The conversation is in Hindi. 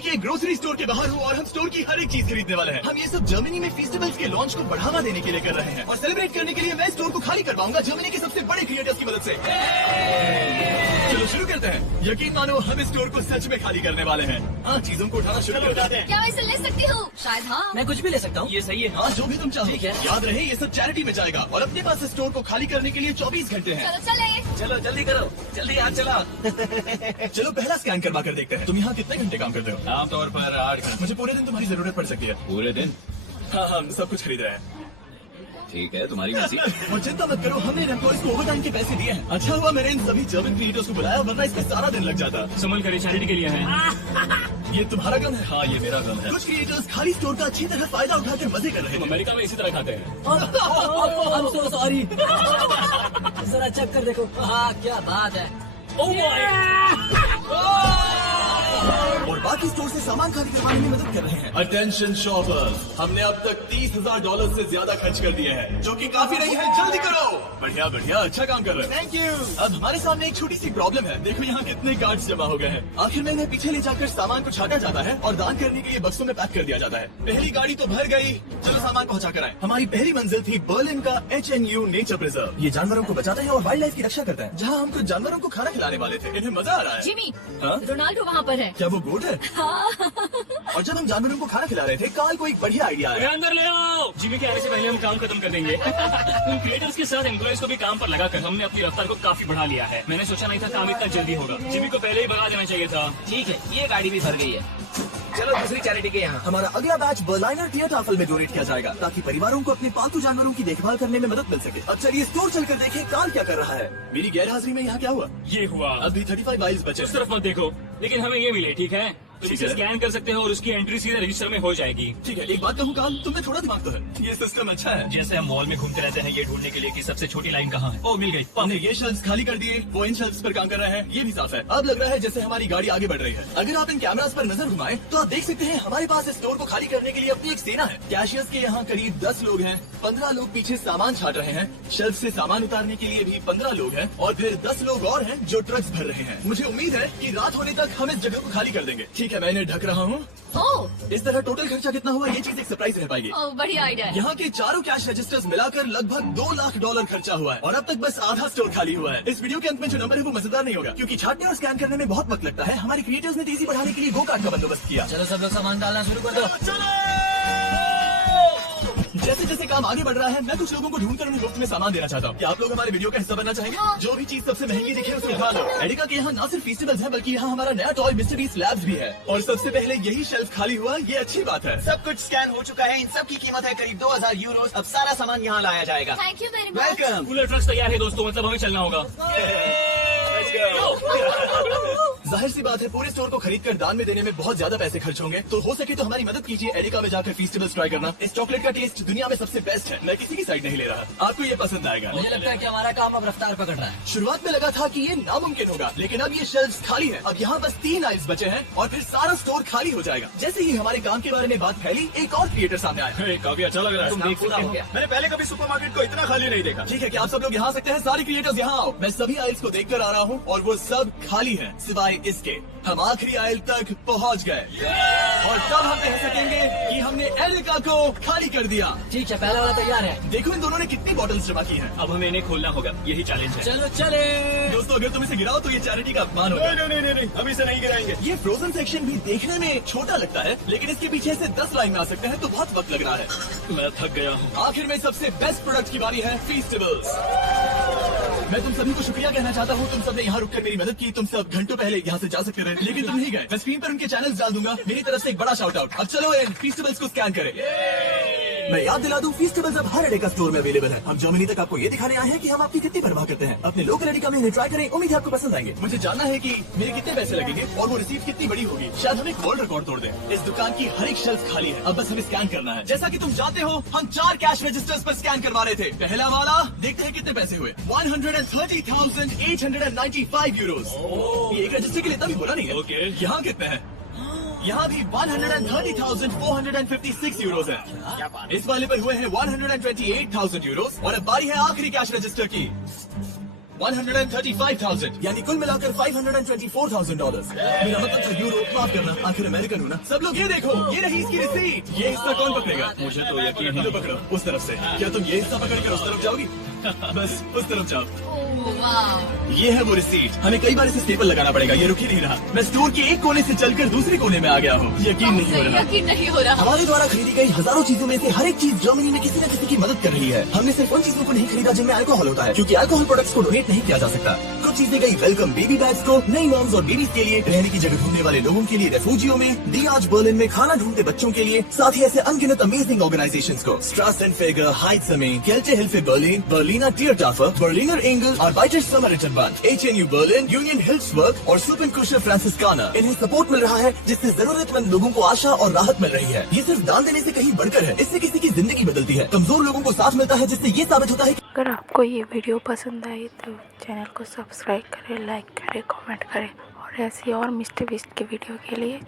के ग्रोसरी स्टोर के बाहर हूँ और हम स्टोर की हर एक चीज खरीदने वाले हैं। हम ये सब जर्मनी में फेस्टिवल्स के लॉन्च को बढ़ावा देने के लिए कर रहे हैं और सेलिब्रेट करने के लिए मैं स्टोर को खाली करवाऊंगा जर्मनी के सबसे बड़े क्रिएटर्स की मदद से। चलो शुरू करते हैं। यकीन मानो हम इस स्टोर को सच में खाली करने वाले हैं। हाँ, चीजों को उठाना शुरू करते हैं। क्या मैं इसे ले सकती हूँ? शायद हाँ। मैं कुछ भी ले सकता हूँ। ये सही है। हाँ, जो भी तुम चाहो। ठीक है। याद रहे ये सब चैरिटी में जाएगा और अपने पास इस स्टोर को खाली करने के लिए 24 घंटे हैं। चलो चले। चलो जल्दी करो, जल्दी हाथ चला। चलो पहला स्कैन करवा कर देखते हैं। तुम यहाँ कितने घंटे काम करते हो? आमतौर पर 8 घंटे। मुझे पूरे दिन तुम्हारी जरूरत पड़ सकती है। पूरे दिन? हाँ, हम सब कुछ खरीद रहे हैं। ठीक है, तुम्हारी मर्जी। और चिंता मत करो, हमने एम्प्लॉइज को ओवरटाइम के पैसे दिए हैं। अच्छा हुआ मैंने इन सभी जर्मन क्रिएटर्स को बुलाया, वरना इसमें सारा दिन लग जाता। संभल कर चैरिटी के लिए है। ये तुम्हारा काम है? हाँ, ये मेरा काम है। कुछ क्रिएटर्स खाली स्टोर का अच्छी तरह फायदा उठा के मजे कर रहे हम हैं। अमेरिका में इसी तरह खाते हैं। I'm so sorry। जरा चेक कर देखो। हाँ, क्या बात है। और बाकी स्टोर से सामान खाली करवाने में मदद कर रहे हैं। अटेंशन शॉपर्स, हमने अब तक $30,000 से ज्यादा खर्च कर दिए हैं, जो कि काफी नहीं है। जल्दी करो। बढ़िया बढ़िया, अच्छा काम कर रहे हैं। Thank you. अब हमारे सामने एक छोटी सी प्रॉब्लम है। देखो यहाँ कितने कार्ड्स जमा हो गए हैं। आखिर में इन्हें पीछे ले जाकर सामान को छाटा जाता है और दान करने के लिए बक्सों में पैक कर दिया जाता है। पहली गाड़ी तो भर गई, चलो सामान पहुँचा कर आए। हमारी पहली मंजिल थी बर्लिन का HNU नेचर प्रिजर्व। ये जानवरों को बचाता है और वाइल्ड लाइफ की रक्षा करता है। जहाँ हम कुछ जानवरों को खाना खिलाने वाले थे। इन्हें मजा आ रहा है। जिमी, हाँ? रोनाल्डो वहाँ पर है। क्या वो गोट है? और जब हम जानवरों को खाना खिला रहे थे, काल को एक बढ़िया आइडिया आया। अंदर ले आओ। जिमी के आने से पहले हम काम खत्म कर देंगे। उन क्रिएटर्स के साथ एम्प्लॉइज को भी काम पर लगाकर हमने अपनी रफ्तार को काफी बढ़ा लिया है। मैंने सोचा नहीं था काम इतना जल्दी होगा। जिमी को पहले ही भगा देना चाहिए था। ठीक है, ये गाड़ी भी भर गई है। चलो दूसरी चैरिटी के यहाँ। हमारा अगला बैच बर्लिनर थिएटाफल में डोनेट किया जाएगा, ताकि परिवारों को अपने पालतू जानवरों की देखभाल करने में मदद मिल सके। अब चलिए स्टोर चलकर देखें काल क्या कर रहा है। मेरी गैर हाजिरी में यहाँ क्या हुआ? ये हुआ। अभी 35 माइल्स बचे। उस तरफ मत देखो, लेकिन हमें ये मिले। ठीक है, तुम ठीक इसे है। स्कैन कर सकते हो और उसकी एंट्री सीधे रजिस्टर में हो जाएगी। ठीक है, एक बात कहूँ काल, तुम्हें थोड़ा दिमाग तो है। ये सिस्टम अच्छा है। जैसे हम मॉल में घूमते रहते हैं ये ढूंढने के लिए कि सबसे छोटी लाइन कहाँ है। ओ, मिल गई। हमने ये शेल्फ्स खाली कर दिए, वो इन शेल्फ्स पर काम कर रहे हैं। ये भी साफ है। अब लग रहा है जैसे हमारी गाड़ी आगे बढ़ रही है। अगर आप इन कैमरास पर नजर घुमाएं तो आप देख सकते हैं हमारे पास इस स्टोर को खाली करने के लिए अपनी एक सेना है। कैशियर्स के यहाँ करीब 10 लोग हैं, 15 लोग पीछे सामान छाट रहे हैं, शेल्फ से सामान उतारने के लिए भी 15 लोग हैं और फिर 10 लोग और हैं जो ट्रक्स भर रहे हैं। मुझे उम्मीद है कि रात होने तक हम इस जगह को खाली कर देंगे। ठीक है, मैं इन्हें ढक रहा हूँ। ओह, इस तरह टोटल खर्चा कितना हुआ, ये चीज एक सरप्राइज रह पाएगी। ओह, बढ़िया आइडिया है। यहाँ के चारों कैश रजिस्टर्स मिलाकर लगभग $2 लाख खर्चा हुआ है और अब तक बस आधा स्टोर खाली हुआ है। इस वीडियो के अंत में जो नंबर है वो मजेदार नहीं होगा, क्योंकि छाटने और स्कैन करने में बहुत वक्त लगता है। हमारे क्रिएटर्स ने तेजी बढ़ाने के लिए गो कार्ट का बंदोबस्त किया। चलो सब लोग सामान डालना शुरू कर दो। जैसे जैसे काम आगे बढ़ रहा है, मैं कुछ लोगों को ढूंढकर उन्हें मुफ्त में सामान देना चाहता हूँ। क्या आप लोग हमारे वीडियो का हिस्सा बनना चाहेंगे? हाँ। जो भी चीज सबसे महंगी दिखे उसे उठा लो। एडिका के यहाँ न सिर्फ फेस्टिवल्स है, बल्कि यहाँ हमारा नया टॉय मिस्टर बीस्ट लैब्स भी है। और सबसे पहले यही शेल्फ खाली हुआ, ये अच्छी बात है। सब कुछ स्कैन हो चुका है। इन सब की कीमत है करीब 2000 यूरो। अब सारा सामान यहाँ लाया जाएगा। Thank you very much. Welcome. Cooler trucks तैयार है दोस्तों, मतलब हमें चलना होगा। जाहिर सी बात है, पूरे स्टोर को खरीद कर दान में देने में बहुत ज्यादा पैसे खर्च होंगे, तो हो सके तो हमारी मदद कीजिए। एडिका में जाकर फेस्टिवल्स ट्राई करना। इस चॉकलेट का टेस्ट दुनिया में सबसे बेस्ट है। मैं किसी की साइड नहीं ले रहा, आपको ये पसंद आएगा। मुझे लगता है कि हमारा काम अब रफ्तार पकड़ रहा है। शुरुआत में लगा था कि ये नामुमकिन होगा, लेकिन अब ये शेल्फ्स खाली है। अब यहाँ बस 3 आइल्स बचे हैं और फिर सारा स्टोर खाली हो जाएगा। जैसे ही हमारे काम के बारे में बात फैली, एक और क्रिएटर सामने आया। काफी अच्छा लग रहा है। तुम देख पूरा सकते हो हो। गया। मैंने पहले कभी सुपरमार्केट को इतना खाली नहीं देखा। ठीक है, क्या आप सब लोग यहाँ आ सकते हैं? सारे क्रिएटर्स यहाँ आओ। मैं सभी आइल्स को देखकर आ रहा हूँ और वो सब खाली हैं, सिवाय इसके। हम आखिरी आइल तक पहुँच गए और तब हम कह सकेंगे कि हमने एडिका को खाली कर दिया। ठीक है, पहला वाला तैयार है। देखो इन दोनों ने कितनी बॉटल्स जमा की हैं। अब हमें इन्हें खोलना होगा, यही चैलेंज है। चलो चले। दोस्तों, अगर तुम इसे गिराओ तो ये चैरिटी का अपमान होगा। नहीं, हम इसे नहीं गिराएंगे। ये फ्रोजन सेक्शन भी देखने में छोटा लगता है, लेकिन इसके पीछे से 10 लाइन में आ सकते हैं, तो बहुत वक्त लग रहा है। मैं थक गया हूँ। आखिर में सबसे बेस्ट प्रोडक्ट की बारी है, फेस्टिवल्स। मैं तुम सभी को शुक्रिया कहना चाहता हूँ। तुम सबने यहाँ रुककर मेरी मदद की। तुम सब घंटों पहले यहाँ से जा सकते रहे, लेकिन तुम नहीं गए। मैं स्क्रीन पर उनके चैनल्स डाल दूंगा। मेरी तरफ से एक बड़ा शाउट आउट। अब चलो इन फेस्टिवल्स को स्कैन करें। मैं याद दिला दूं, फेस्टिवल्स अब हर एडिका स्टोर में अवेलेबल है। हम जर्मनी तक आपको ये दिखाने आए हैं कि हम आपकी कितनी परवाह करते हैं। अपने लोकल एडिका में इन्हें ट्राई करें, उम्मीद है आपको पसंद आएंगे। मुझे जानना है कि मेरे कितने पैसे लगेंगे और वो रिसीप्ट कितनी बड़ी होगी। शायद हम एक वर्ल्ड रिकॉर्ड तोड़ दें। इस दुकान की हर एक शेल्फ खाली है, अब बस हमें स्कैन करना है। जैसा कि तुम जानते हो, हम 4 कैश रजिस्टर्स पर स्कैन करवा रहे थे। पहला वाला देखते हैं कितने पैसे हुए। 130,895 यूरोज। ये एक रजिस्टर के लिए इतना भी बुरा नहीं है। ओके। यहाँ कितने हैं? यहाँ भी 130,456 यूरोज है। इस वाले पर हुए हैं 128,000 यूरोज। और अब बारी है आखिरी कैश रजिस्टर की। $135,000 यानी कुल मिलाकर $524,000। मेरा मतलब था यूरो, माफ करना, आखिर अमेरिकन हूँ ना। सब लोग ये देखो, ये रही इसकी रिसीट। ये हिस्सा कौन पकड़ेगा? मुझे तो यकीन है। पकड़ो उस तरफ से। क्या तुम ये हिस्सा पकड़ कर उस तरफ जाओगी? बस उस तरफ जाओ। ओह वाह। ये है वो रिसीट। हमें कई बार इसे स्टेपल लगाना पड़ेगा, ये रुक ही नहीं रहा। मैं स्टोर के एक कोने से चलकर दूसरे कोने में आ गया हूँ। यकीन नहीं हो रहा। यकीन नहीं हो रहा। हमारे द्वारा खरीदी गई हजारों चीजों में से हर एक चीज जर्मनी में किसी न किसी की मदद कर रही है। हमने सिर्फ उन चीजों को नहीं खरीदा जिनमें अल्कोहल होता है, क्योंकि अल्कोहल प्रोडक्ट्स को डोनेट नहीं किया जा सकता। कुछ चीजें गई वेलकम बेबी बैग्स को, नई मॉम्स और बेबीज के लिए, रहने की जगह ढूंढने वाले लोगों के लिए रेफ्यूजियों में, दी आज बर्लिन में खाना ढूंढते बच्चों के लिए, साथ ही ऐसे अनगिनत अमेजिंग ऑर्गेनाइजेशंस को, स्ट्रासेनफेगर, हाइट्स में, Kältehilfe Berlin, Berliner Tiertafel, Berliner Engel, Arbeiter Samaritenband, HNU Berlin, Union Hilfswerk और Supernkusher Franziskaner। इन्हें सपोर्ट मिल रहा है जिससे जरूरतमंद लोगों को आशा और राहत मिल रही है। ये सिर्फ दान देने से कहीं बढ़कर है, इससे किसी की जिंदगी बदलती है, कमजोर लोगों को साथ मिलता है, जिससे ये साबित होता है कि अगर आपको ये वीडियो पसंद आई तो चैनल को सब्सक्राइब करें, लाइक करें, कमेंट करें और ऐसी और मिस्टर बीस्ट की वीडियो के लिए